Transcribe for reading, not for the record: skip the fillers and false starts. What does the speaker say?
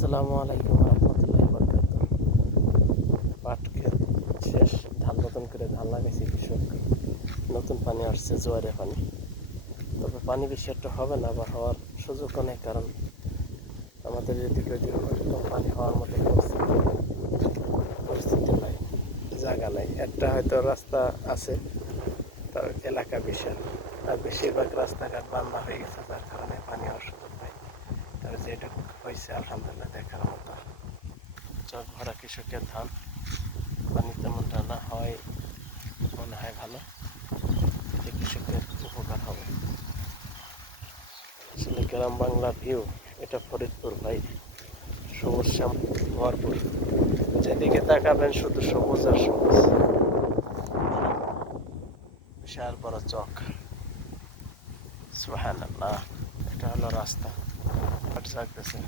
আসসালামু আলাইকুম রহমতুল্লাহ বরকাত। পাট ক্ষেত শেষ, ধান নতুন করে ধান লাগাইছে কৃষক। নতুন পানি আসছে, জোয়ারে পানি। তবে পানি বেশি একটা হবে না বা হওয়ার সুযোগও নেই, কারণ আমাদের এদিকে ওইরকম পানি হওয়ার মতো পরিস্থিতি নাই, জায়গা নাই। একটা হয়তো রাস্তা আছে, তার এলাকা বিশাল, আর বেশিরভাগ রাস্তাঘাট বান্ধা হয়ে গেছে, যার কারণে পানি হওয়ার সুযোগ নাই। তবে যেটুকু হয়েছে আলহামদুলিল্লাহ দেখার মতো। চক ভরা কৃষকের ধান, পানি তেমনটা না হয় মনে হয় ভালো, এতে কৃষকের উপকার হবে। আসলে গ্রাম বাংলার ভিউ, এটা ফরিদপুর ভাই, সবুজ শ্যাম ভরপুর। যেদিকে তাকাবেন শুধু সবুজ আর সবুজ। বিশাল বড় চক, সুবহানাল্লাহ। এটা হলো রাস্তা, জাগতেছে।